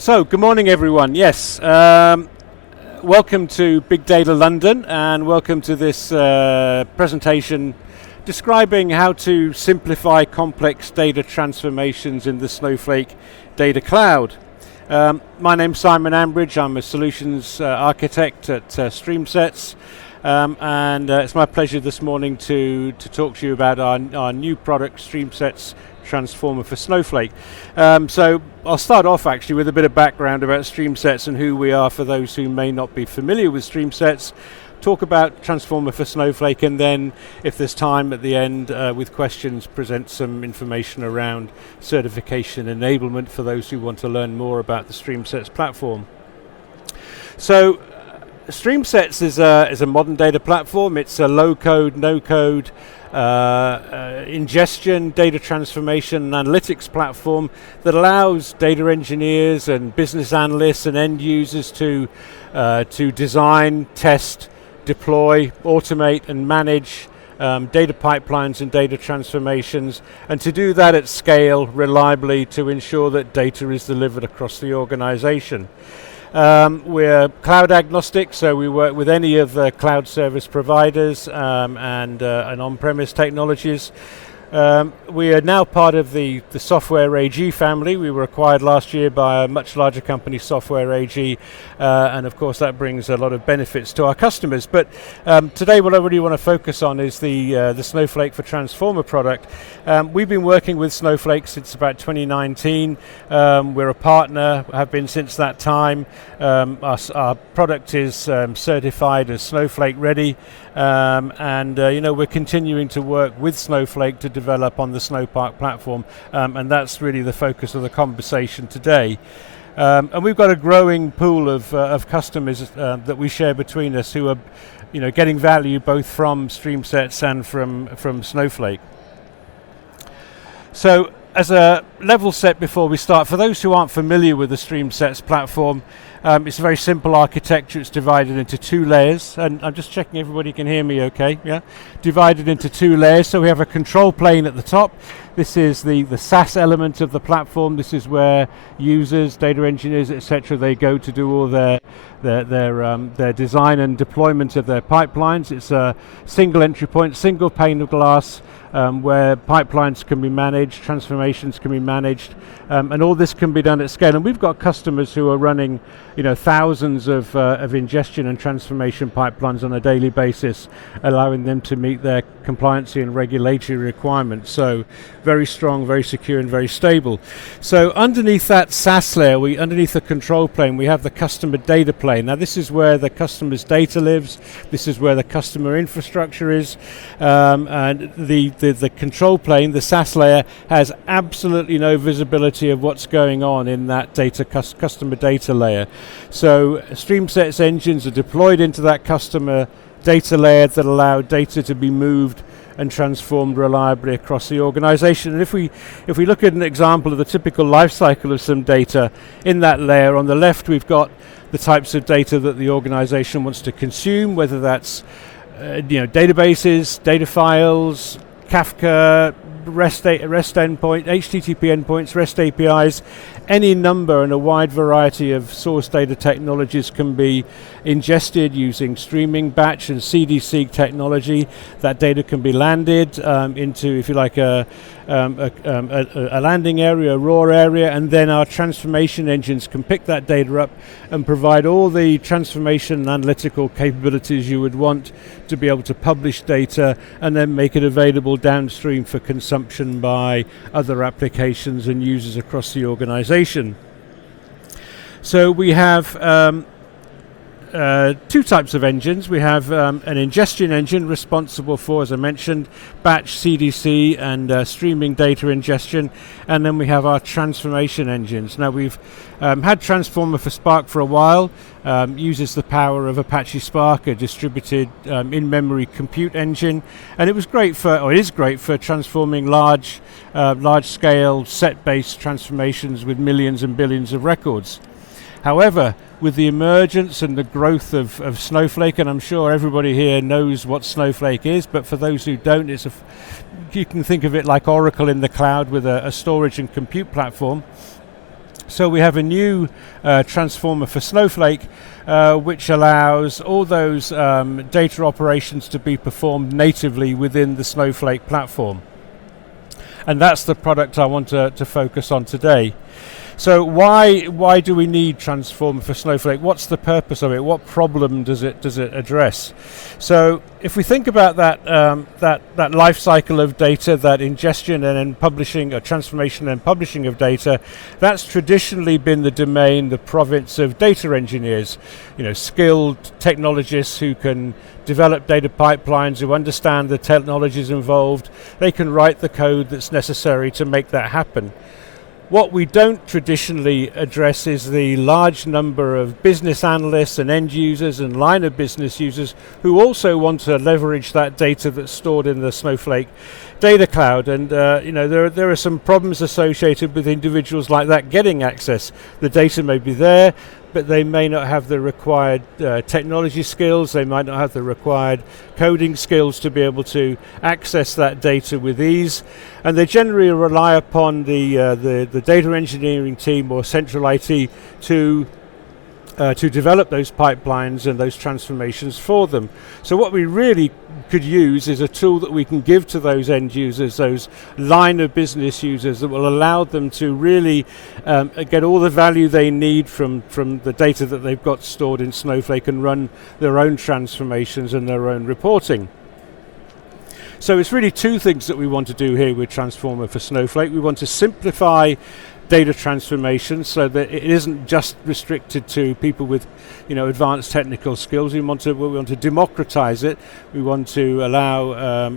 So, good morning everyone. Yes, welcome to Big Data London and welcome to this presentation describing how to simplify complex data transformations in the Snowflake Data Cloud. My name's Simon AMBRIDGE, I'm a solutions architect at StreamSets, and it's my pleasure this morning to talk to you about our new product, StreamSets Transformer for Snowflake. So I'll start off actually with a bit of background about StreamSets and who we are for those who may not be familiar with StreamSets, talk about Transformer for Snowflake, and then if there's time at the end with questions, present some information around certification enablement for those who want to learn more about the StreamSets platform. So StreamSets is a modern data platform. It's a low-code, no-code ingestion, data transformation and analytics platform that allows data engineers and business analysts and end users to design, test, deploy, automate and manage data pipelines and data transformations, and to do that at scale reliably to ensure that data is delivered across the organization. We're cloud agnostic, so we work with any of the cloud service providers and on-premise technologies. We are now part of the Software AG family. We were acquired last year by a much larger company, Software AG, and of course that brings a lot of benefits to our customers. But today what I really want to focus on is the Snowflake for Transformer product. We've been working with Snowflake since about 2019. We're a partner, have been since that time. Our product is certified as Snowflake ready. We're continuing to work with Snowflake to develop on the Snowpark platform, and that's really the focus of the conversation today. And we've got a growing pool of customers that we share between us who are, getting value both from StreamSets and from Snowflake. So, as a level set before we start, for those who aren't familiar with the StreamSets platform, it's a very simple architecture. It's divided into two layers, and I'm just checking everybody can hear me okay, yeah? Divided into two layers, so we have a control plane at the top. This is the SaaS element of the platform. This is where users, data engineers, etc., they go to do all their design and deployment of their pipelines. It's a single entry point, single pane of glass, where pipelines can be managed, transformations can be managed, and all this can be done at scale. And we've got customers who are running, thousands of ingestion and transformation pipelines on a daily basis, allowing them to meet their compliancy and regulatory requirements. So very strong, very secure, and very stable. So underneath that SaaS layer, underneath the control plane, we have the customer data plane. Now this is where the customer's data lives. This is where the customer infrastructure is, and the control plane, the SaaS layer, has absolutely no visibility of what's going on in that customer data layer. So StreamSets engines are deployed into that customer data layer that allow data to be moved and transformed reliably across the organization. And if we look at an example of the typical life cycle of some data in that layer, on the left we've got the types of data that the organization wants to consume, whether that's databases, data files, Kafka, REST endpoint, HTTP endpoints, REST APIs, any number and a wide variety of source data technologies can be ingested using streaming, batch and CDC technology. That data can be landed into, if you like, a landing area, a raw area, and then our transformation engines can pick that data up and provide all the transformation and analytical capabilities you would want to be able to publish data and then make it available downstream for consumption by other applications and users across the organization. So we have two types of engines. We have an ingestion engine responsible for, as I mentioned, batch, CDC and streaming data ingestion, and then we have our transformation engines. Now we've had Transformer for Spark for a while, uses the power of Apache Spark, a distributed in-memory compute engine, and it is great for transforming large-scale set-based transformations with millions and billions of records. However, with the emergence and the growth of Snowflake, and I'm sure everybody here knows what Snowflake is, but for those who don't, you can think of it like Oracle in the cloud with a storage and compute platform. So we have a new transformer for Snowflake, which allows all those data operations to be performed natively within the Snowflake platform. And that's the product I want to focus on today. So why do we need Transformer for Snowflake? What's the purpose of it? What problem does it address? So if we think about that life cycle of data, that ingestion and then publishing, or transformation and publishing of data, that's traditionally been the domain, the province of data engineers, skilled technologists who can develop data pipelines, who understand the technologies involved. They can write the code that's necessary to make that happen. What we don't traditionally address is the large number of business analysts and end users and line of business users who also want to leverage that data that's stored in the Snowflake Data Cloud. And there are some problems associated with individuals like that getting access. The data may be there, but they may not have the required technology skills, they might not have the required coding skills to be able to access that data with ease, and they generally rely upon the data engineering team or central IT to develop those pipelines and those transformations for them. So what we really could use is a tool that we can give to those end users, those line of business users, that will allow them to really get all the value they need from the data that they've got stored in Snowflake and run their own transformations and their own reporting. So it's really two things that we want to do here with Transformer for Snowflake. We want to simplify data transformation so that it isn't just restricted to people with advanced technical skills. We want to democratize it. We want to allow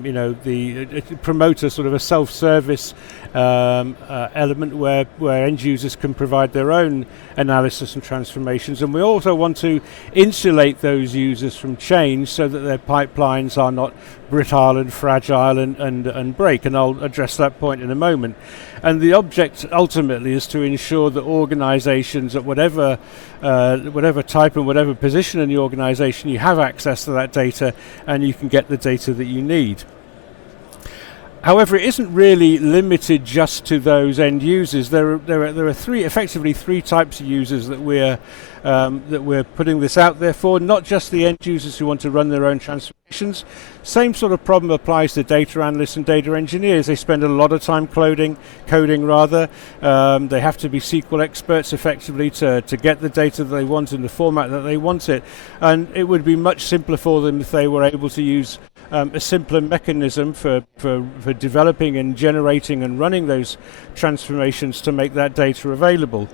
promote a sort of a self-service element where end users can provide their own analysis and transformations, and we also want to insulate those users from change so that their pipelines are not brittle and fragile and break, and I'll address that point in a moment. And the object ultimately is to ensure that organizations at whatever type and whatever position in the organization, you have access to that data and you can get the data that you need. However, it isn't really limited just to those end users. There are effectively three types of users that we're putting this out there for. Not just the end users who want to run their own transformations. Same sort of problem applies to data analysts and data engineers. They spend a lot of time coding. They have to be SQL experts effectively to get the data that they want in the format that they want it. And it would be much simpler for them if they were able to use a simpler mechanism for developing and generating and running those transformations to make that data available.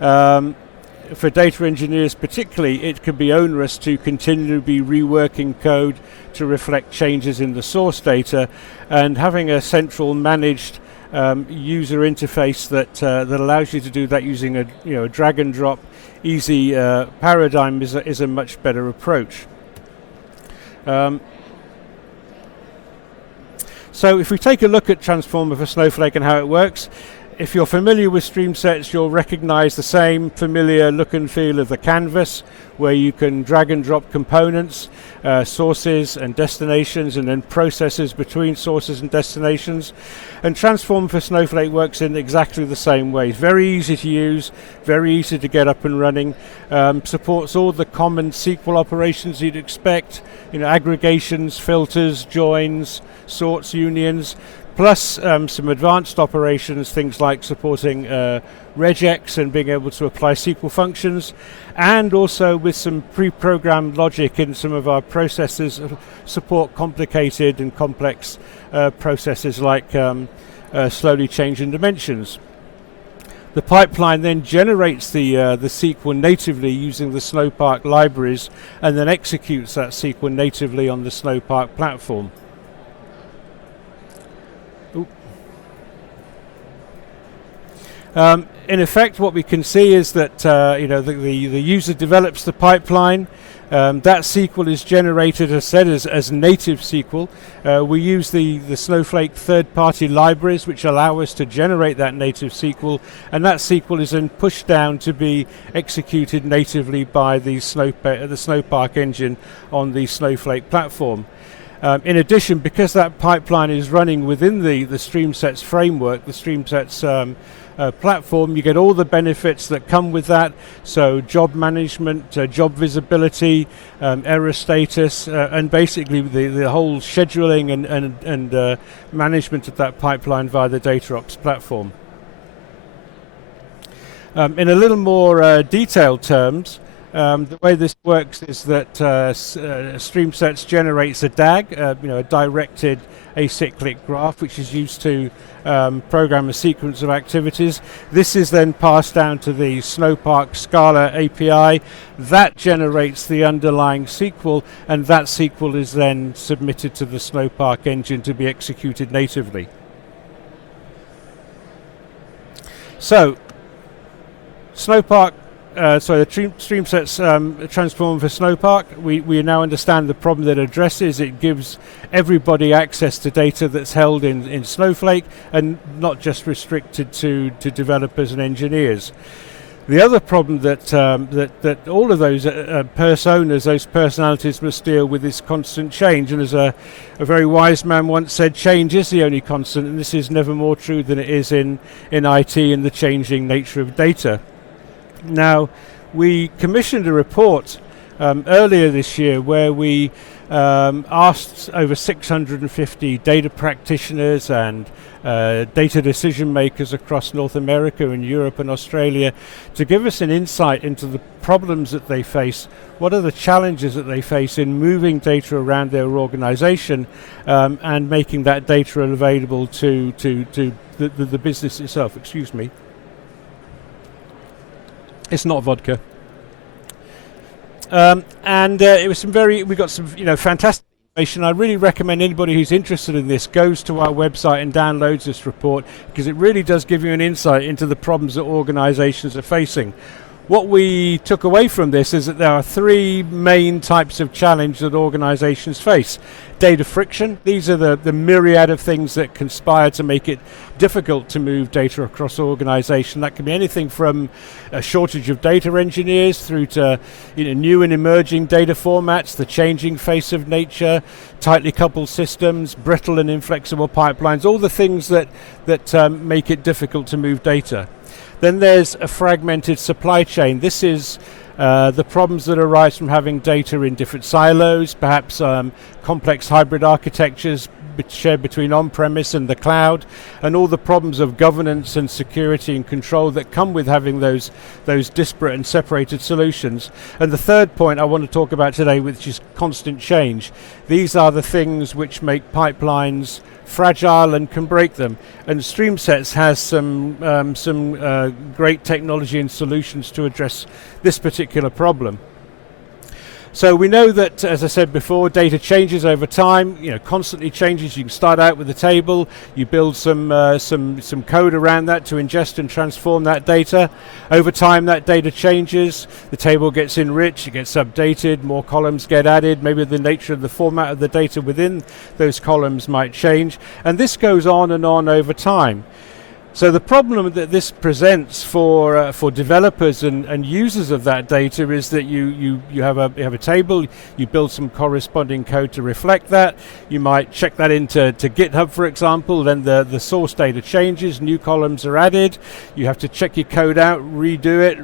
For data engineers particularly, it can be onerous to continue to be reworking code to reflect changes in the source data, and having a central managed user interface that allows you to do that using a drag and drop easy paradigm is a much better approach. So if we take a look at Transformer for Snowflake and how it works, if you're familiar with StreamSets, you'll recognize the same familiar look and feel of the canvas, where you can drag and drop components, sources and destinations, and then processes between sources and destinations. And Transformer for Snowflake works in exactly the same way. It's very easy to use, very easy to get up and running, supports all the common SQL operations you'd expect, aggregations, filters, joins, sorts, unions, plus some advanced operations, things like supporting regex and being able to apply SQL functions, and also with some pre-programmed logic in some of our processes support complicated and complex processes like slowly changing dimensions. The pipeline then generates the SQL natively using the Snowpark libraries, and then executes that SQL natively on the Snowpark platform. In effect, what we can see is that the user develops the pipeline. That SQL is generated, as said, as native SQL. We use the Snowflake third-party libraries, which allow us to generate that native SQL, and that SQL is then pushed down to be executed natively by the Snowpark engine on the Snowflake platform. In addition, because that pipeline is running within the StreamSets framework, the StreamSets platform, you get all the benefits that come with that. So job management, job visibility, error status, and basically the whole scheduling and management of that pipeline via the DataOps platform. In a little more detailed terms, the way this works is that StreamSets generates a DAG, a directed acyclic graph, which is used to program a sequence of activities. This is then passed down to the Snowpark Scala API. That generates the underlying SQL, and that SQL is then submitted to the Snowpark engine to be executed natively. So, Snowpark, the StreamSets Transformer for Snowpark, we now understand the problem that it addresses. It gives everybody access to data that's held in Snowflake and not just restricted to developers and engineers. The other problem that all of those personas, those personalities must deal with is constant change. And as a very wise man once said, change is the only constant, and this is never more true than it is in IT and the changing nature of data. Now, we commissioned a report earlier this year where we asked over 650 data practitioners and data decision makers across North America and Europe and Australia to give us an insight into the problems that they face, what are the challenges that they face in moving data around their organization and making that data available to the business itself. Excuse me. It's not vodka. It was we got some fantastic information. I really recommend anybody who's interested in this goes to our website and downloads this report, because it really does give you an insight into the problems that organizations are facing. What we took away from this is that there are three main types of challenge that organizations face. Data friction. These are the myriad of things that conspire to make it difficult to move data across organization. That can be anything from a shortage of data engineers through to new and emerging data formats, the changing face of nature, tightly coupled systems, brittle and inflexible pipelines, all the things that make it difficult to move data. Then there's a fragmented supply chain. This is the problems that arise from having data in different silos, perhaps complex hybrid architectures shared between on-premise and the cloud, and all the problems of governance and security and control that come with having those disparate and separated solutions. And the third point I want to talk about today, which is constant change. These are the things which make pipelines fragile and can break them. And StreamSets has some great technology and solutions to address this particular problem. So we know that, as I said before, data changes over time, constantly changes. You can start out with a table, you build some code around that to ingest and transform that data. Over time that data changes, the table gets enriched, it gets updated, more columns get added, maybe the nature of the format of the data within those columns might change, and this goes on and on over time. So the problem that this presents for developers and users of that data is that you have a table, you build some corresponding code to reflect that. You might check that into GitHub, for example, then the source data changes, new columns are added, you have to check your code out, redo it,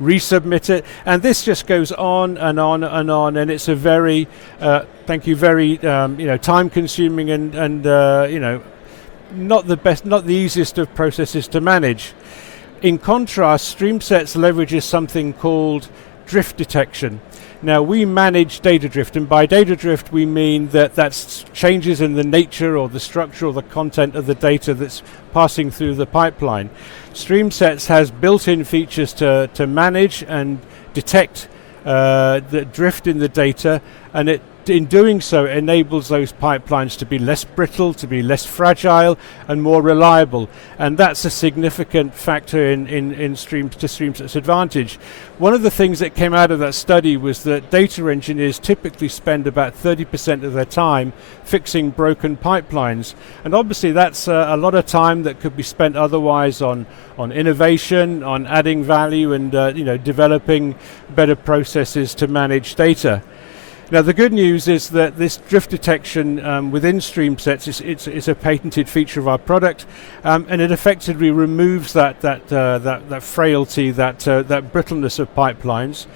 resubmit it, and this just goes on and on and on, and it's a very time-consuming and not the easiest of processes to manage. In contrast, StreamSets leverages something called drift detection. Now, we manage data drift, and by data drift we mean that's changes in the nature or the structure or the content of the data that's passing through the pipeline. StreamSets has built-in features to manage and detect the drift in the data, and in doing so it enables those pipelines to be less brittle, to be less fragile and more reliable, and that's a significant factor to StreamSets' advantage. One of the things that came out of that study was that data engineers typically spend about 30% of their time fixing broken pipelines, and obviously that's a lot of time that could be spent otherwise on innovation, on adding value and developing better processes to manage data. Now the good news is that this drift detection within StreamSets it's a patented feature of our product, and it effectively removes that frailty, that brittleness of pipelines.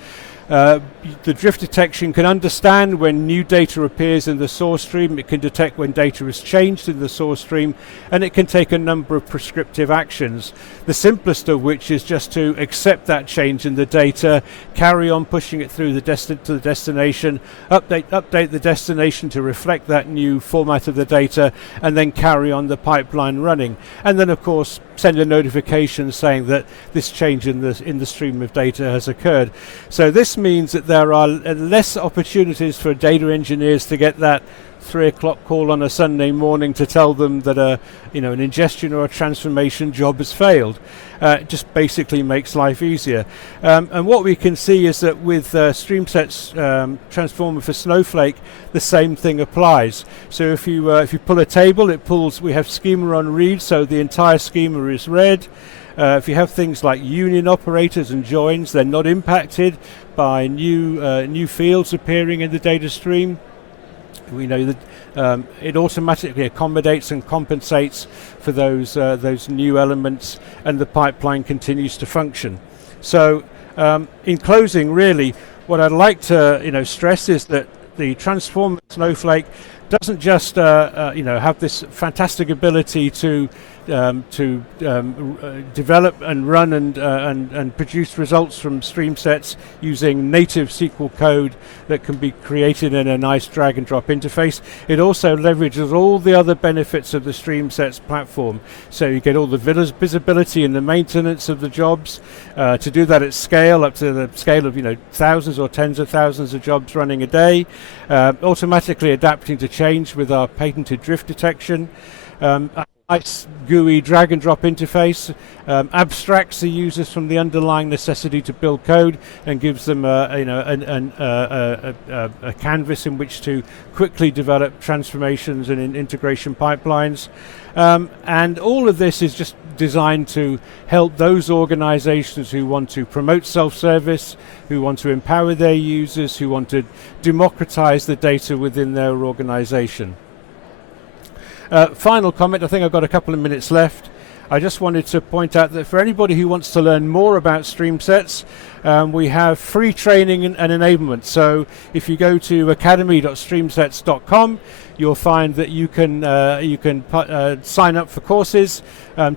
The drift detection can understand when new data appears in the source stream, it can detect when data is changed in the source stream, and it can take a number of prescriptive actions, the simplest of which is just to accept that change in the data, carry on pushing it through to the destination, update the destination to reflect that new format of the data, and then carry on the pipeline running. And then of course send a notification saying that this change in the stream of data has occurred. So this means that there are less opportunities for data engineers to get that 3 o'clock call on a Sunday morning to tell them that an ingestion or a transformation job has failed. It just basically makes life easier. And what we can see is that with StreamSets Transformer for Snowflake, the same thing applies. So if you pull a table, we have schema on read, so the entire schema is read. If you have things like union operators and joins, they're not impacted by new fields appearing in the data stream. We know that it automatically accommodates and compensates for those new elements, and the pipeline continues to function. So, in closing, really, what I'd like to stress is that the Transformer Snowflake doesn't just have this fantastic ability to develop and run and produce results from StreamSets using native SQL code that can be created in a nice drag and drop interface. It also leverages all the other benefits of the StreamSets platform. So you get all the visibility and the maintenance of the jobs, to do that at scale, up to the scale of thousands or tens of thousands of jobs running a day, automatically adapting to change with our patented drift detection. A nice GUI drag and drop interface abstracts the users from the underlying necessity to build code and gives them a canvas in which to quickly develop transformations and integration pipelines. And all of this is just designed to help those organizations who want to promote self-service, who want to empower their users, who want to democratize the data within their organization. Final comment, I think I've got a couple of minutes left. I just wanted to point out that for anybody who wants to learn more about StreamSets, we have free training and enablement. So if you go to academy.streamsets.com, you'll find that you can sign up for courses,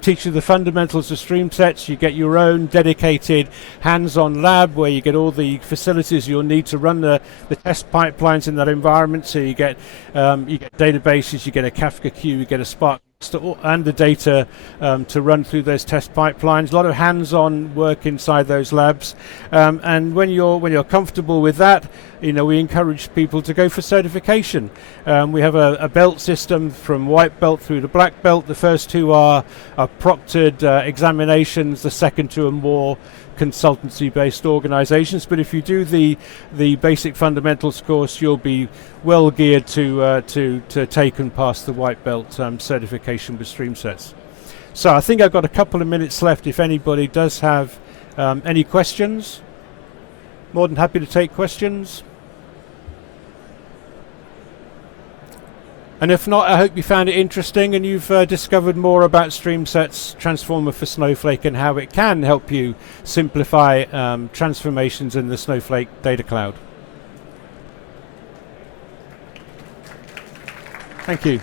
teach you the fundamentals of StreamSets. You get your own dedicated hands-on lab where you get all the facilities you'll need to run the test pipelines in that environment. So you get databases, you get a Kafka queue, you get a Spark and the data to run through those test pipelines. A lot of hands-on work inside those labs, and when you're comfortable with that, we encourage people to go for certification. We have a belt system from white belt through to black belt. The first two are proctored examinations. The second two are more consultancy-based organizations, but if you do the basic fundamentals course, you'll be well geared to take and pass the white belt certification with StreamSets. So I think I've got a couple of minutes left. If anybody does have any questions, more than happy to take questions. And if not, I hope you found it interesting and you've discovered more about StreamSets Transformer for Snowflake and how it can help you simplify transformations in the Snowflake Data Cloud. Thank you.